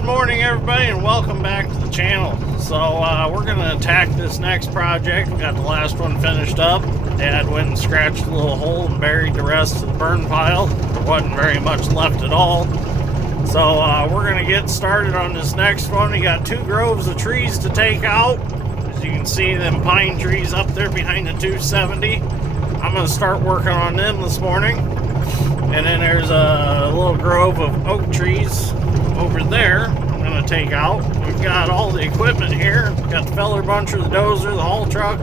Good morning, everybody, and welcome back to the channel. So we're going to attack this next project. We got the last one finished up. Dad went and scratched a little hole and buried the rest of the burn pile. There wasn't very much left at all. So we're going to get started on this next one. We got 2 groves of trees to take out. As you can see, them pine trees up there behind the 270. I'm going to start working on them this morning. And then there's a little grove of oak trees over there I'm going to take out. We've got all the equipment here. We've got the feller buncher, the dozer, the haul truck,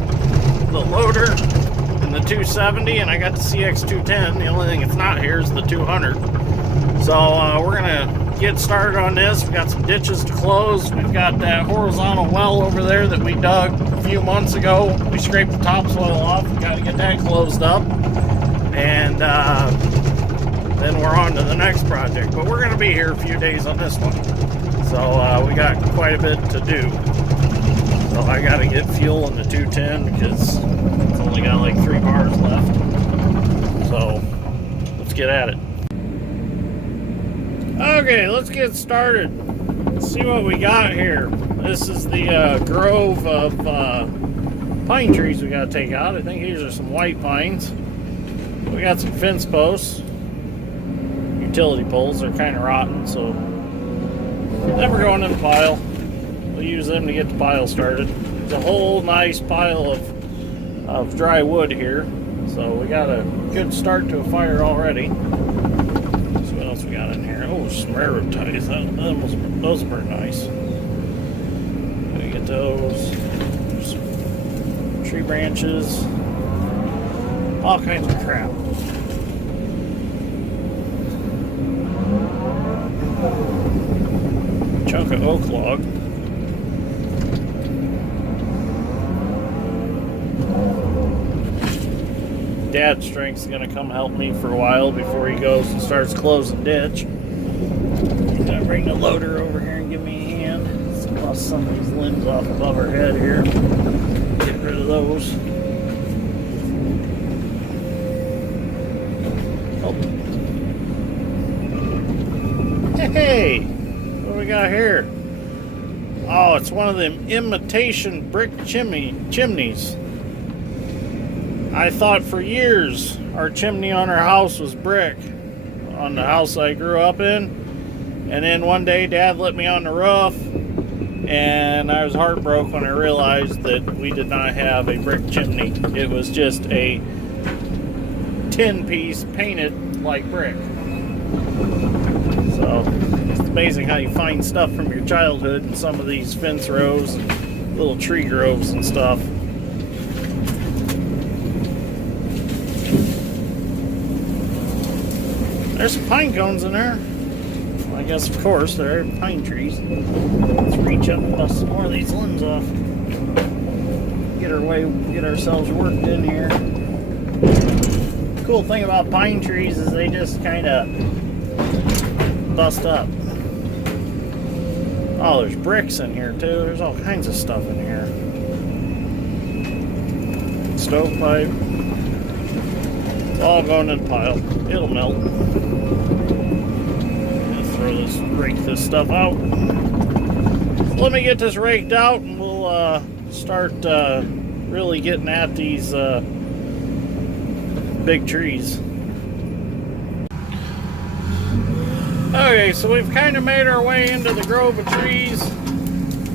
the loader, and the 270, and I got the CX210. The only thing that's not here is the 200. So we're going to get started on this. We've got some ditches to close. We've got that horizontal well over there that we dug a few months ago. We scraped the topsoil off. We've got to get that closed up. And then we're on to the next project. But we're going to be here a few days on this one. So we got quite a bit to do. So I got to get fuel in the 210 because it's only got like 3 bars left. So let's get at it. Okay, let's get started. Let's see what we got here. This is the grove of pine trees we got to take out. I think these are some white pines. We got some fence posts. Utility poles are kind of rotten, so then we're going in the pile. We'll use them to get the pile started. It's a whole nice pile of dry wood here, so we got a good start to a fire already. So what else we got in here? Oh, some railroad ties. Those are pretty nice. We get those. Some tree branches. All kinds of crap. Chunk of oak log. Dad's strength's gonna come help me for a while before he goes and starts closing ditch. He's gonna bring the loader over here and give me a hand. Let's bust some of these limbs off above our head here. Get rid of those. Oh. Hey! What we got here? Oh, it's one of them imitation brick chimneys. I thought for years our chimney on our house was brick, on the house I grew up in. And then one day Dad let me on the roof, and I was heartbroken when I realized that we did not have a brick chimney. It was just a tin piece painted like brick. So it's amazing how you find stuff from your childhood in some of these fence rows and little tree groves and stuff. There's some pine cones in there. Well, I guess, of course, there are pine trees. Let's reach up and bust some more of these limbs off. Get ourselves worked in here. The cool thing about pine trees is they just kind of bust up. Oh, there's bricks in here too. There's all kinds of stuff in here. Stovepipe. It's all going in the pile. It'll melt. Let's rake this stuff out. So let me get this raked out and we'll start really getting at these big trees. Okay, so we've kind of made our way into the grove of trees,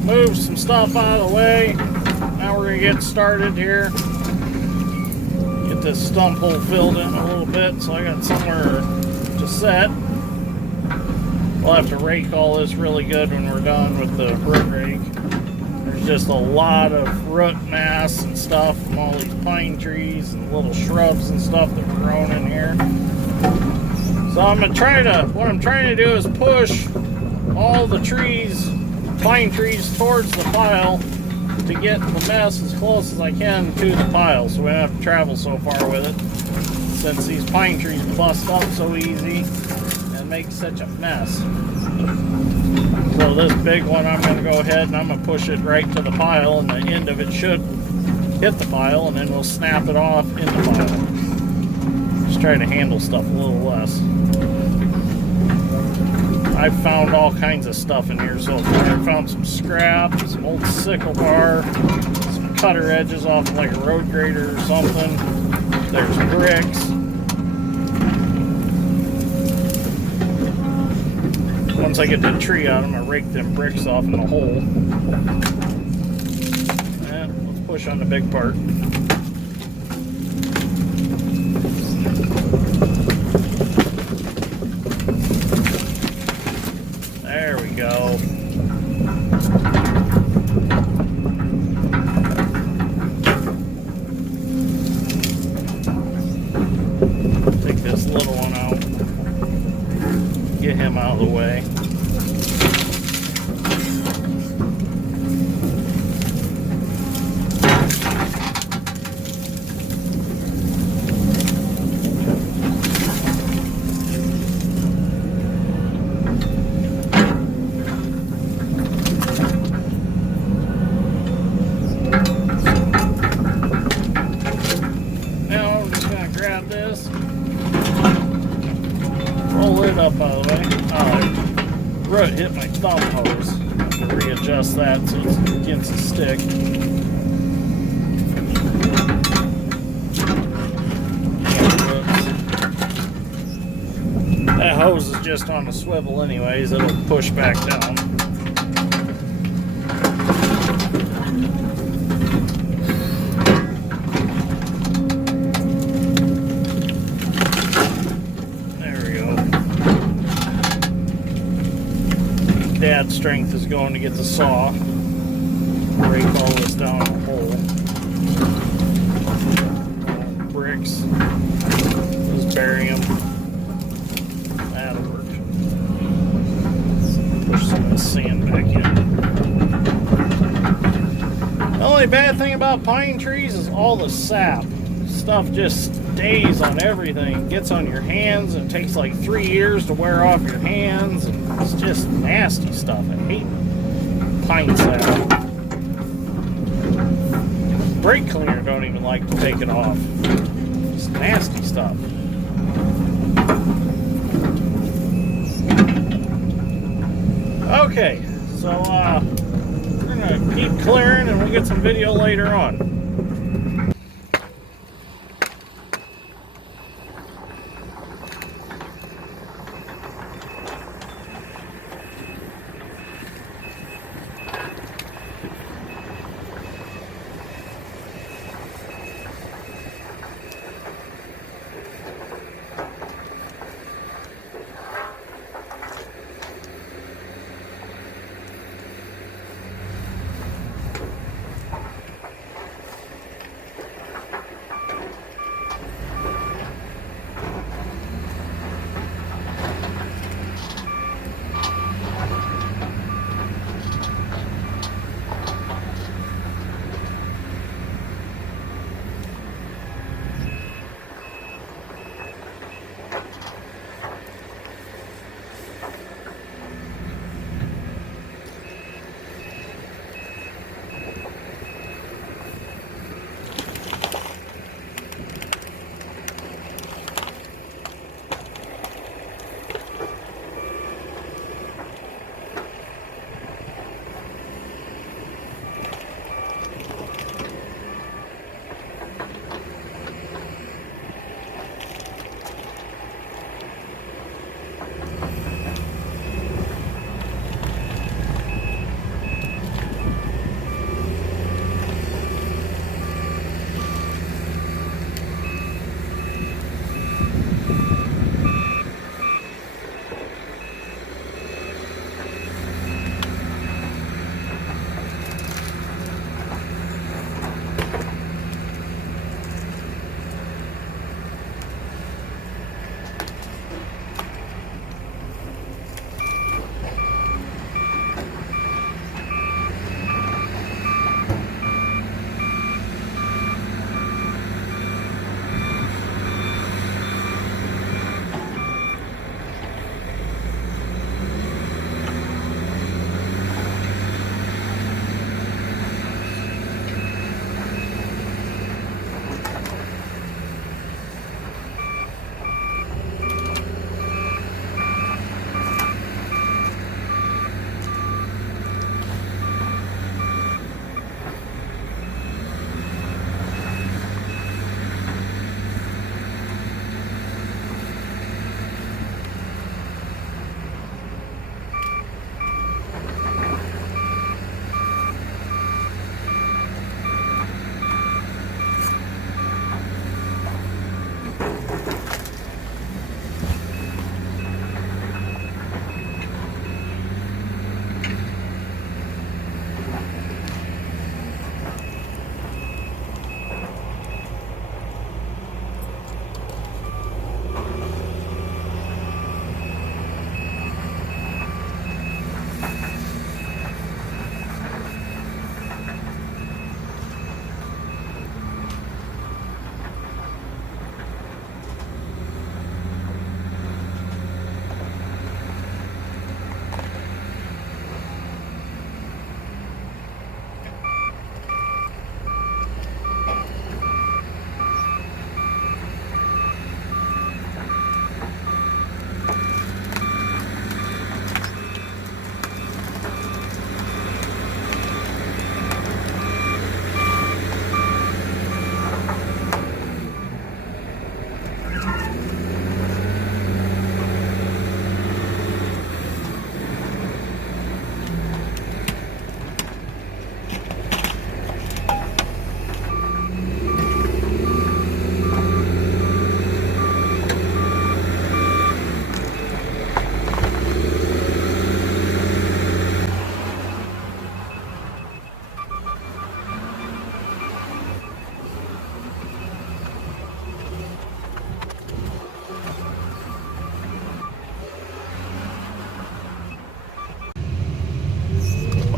moved some stuff out of the way. Now we're going to get started here. Get this stump hole filled in a little bit so I got somewhere to set. We'll have to rake all this really good when we're done with the root rake. There's just a lot of root mass and stuff from all these pine trees and little shrubs and stuff that were growing in here. So what I'm trying to do is push all the trees, pine trees, towards the pile to get the mess as close as I can to the pile so we don't have to travel so far with it, since these pine trees bust up so easy and make such a mess. So this big one, I'm going to go ahead and I'm going to push it right to the pile, and the end of it should hit the pile, and then we'll snap it off in the pile. Just try to handle stuff a little less. I've found all kinds of stuff in here so far. I found some scrap, some old sickle bar, some cutter edges off of like a road grader or something. There's bricks. Once I get the tree out, I'm going to rake them bricks off in the hole. And let's push on the big part. There we go. Take this little one out. Get him out of the way. Now I'm just going to grab this. Roll it up out of the way. Root hit my thumb hose. I have to readjust that so it's against the stick. That hose is just on the swivel anyways. It'll push back down. Dad's strength is going to get the saw, break all this down in a hole. Bricks, just bury them. That'll work. Push some of the sand back in. The only bad thing about pine trees is all the sap. Stuff just stays on everything. It gets on your hands and it takes like 3 years to wear off your hands. And it's just nasty stuff. I hate pine sap. Brake cleaner don't even like to take it off. It's nasty stuff. Okay, so we're gonna keep clearing and we'll get some video later on.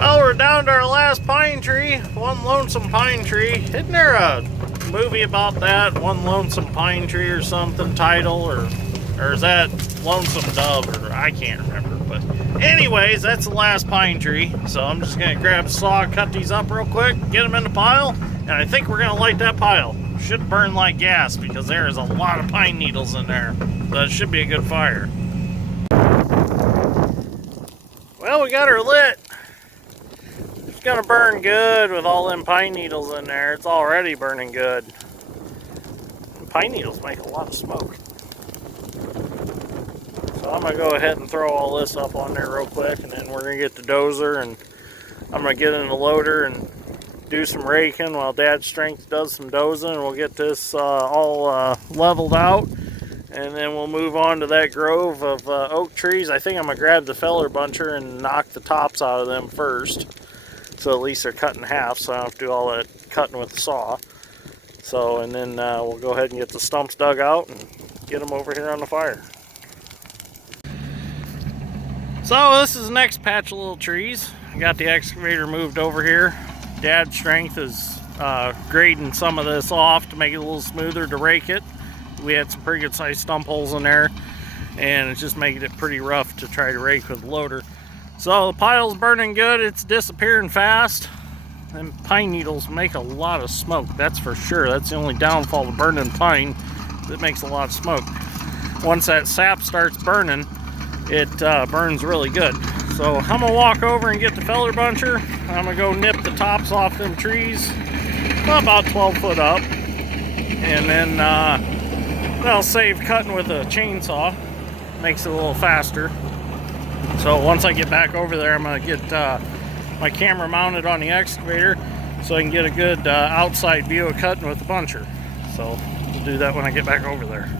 Well, we're down to our last pine tree. One lonesome pine tree. Isn't there a movie about that? One lonesome pine tree or something, title, or is that Lonesome Dove, or I can't remember. But anyways, that's the last pine tree. So I'm just gonna grab a saw, cut these up real quick, get them in the pile, and I think we're gonna light that pile. Should burn like gas because there is a lot of pine needles in there. So it should be a good fire. Well, we got her lit. It's gonna burn good with all them pine needles in there. It's already burning good. Pine needles make a lot of smoke. So I'm gonna go ahead and throw all this up on there real quick, and then we're gonna get the dozer, and I'm gonna get in the loader and do some raking while Dad's strength does some dozing, and we'll get this all leveled out. And then we'll move on to that grove of oak trees. I think I'm going to grab the feller buncher and knock the tops out of them first. So at least they're cut in half, so I don't have to do all that cutting with the saw. So, and then we'll go ahead and get the stumps dug out and get them over here on the fire. So this is the next patch of little trees. I got the excavator moved over here. Dad's strength is grading some of this off to make it a little smoother to rake it. We had some pretty good sized stump holes in there, and it's just making it pretty rough to try to rake with the loader. So the pile's burning good, it's disappearing fast. And pine needles make a lot of smoke, that's for sure. That's the only downfall of burning pine, it makes a lot of smoke. Once that sap starts burning, it burns really good. So I'm gonna walk over and get the feller buncher. I'm gonna go nip the tops off them trees, about 12 foot up, and then that'll save cutting with a chainsaw. Makes it a little faster. So once I get back over there, I'm going to get my camera mounted on the excavator so I can get a good outside view of cutting with the buncher. So we'll do that when I get back over there.